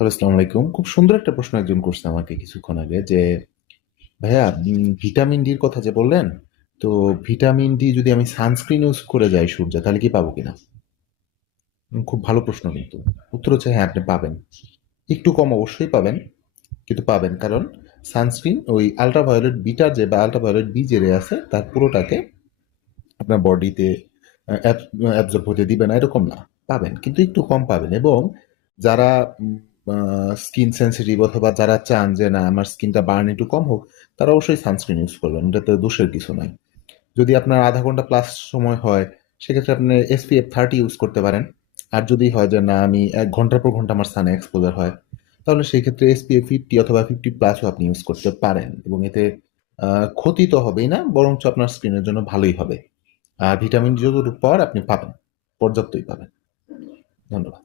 Hello, আসসালামু আলাইকুম। খুব সুন্দর একটা প্রশ্ন একজন করছে আমাকে কিছুক্ষণ আগে যে, "ভাইয়া ভিটামিন ডির কথা যে বললেন, তো ভিটামিন ডি যদি আমি সানস্ক্রিন ইউজ করে যাই সূর্যে তাহলে কি পাবো কিনা?" খুব ভালো প্রশ্ন কিন্তু। উত্তর হচ্ছে হ্যাঁ, আপনি পাবেন। একটু কম অবশ্যই পাবেন, কিন্তু পাবেন। কারণ সানস্ক্রিন ওই আল্ট্রাভায়োলেট বিটা যে বা আল্ট্রাভায়োলেট বি যে রে আছে তার পুরোটাকে আপনার বডিতে অ্যাবজর্ব হতে দিবে না এরকম না, পাবেন কিন্তু একটু কম পাবেন। এবং যারা স্কিন সেন্সিটিভ অথবা যারা চান যে না আমার স্কিনটা বার্ন একটু কম হোক, তারা অবশ্যই সানস্ক্রিন ইউজ করবেন, এটাতে দোষের কিছু নাই। যদি আপনার আধা ঘন্টা প্লাস সময় হয়, সেক্ষেত্রে আপনি SPF 30 ইউজ করতে পারেন। আর যদি হয় যে না আমি 1 ঘন্টার পর ঘন্টা আমার সানে এক্সপোজার হয়, তাহলে সেই ক্ষেত্রে SPF 50 অথবা 50+ আপনি ইউজ করতে পারেন, এবং এতে ক্ষতি তো হবেই না, বরঞ্চ আপনার স্কিনের জন্য ভালোই হবে। আর ভিটামিন যতটুকু পাওয়ার আপনি পাবেন, পর্যাপ্তই পাবেন। ধন্যবাদ।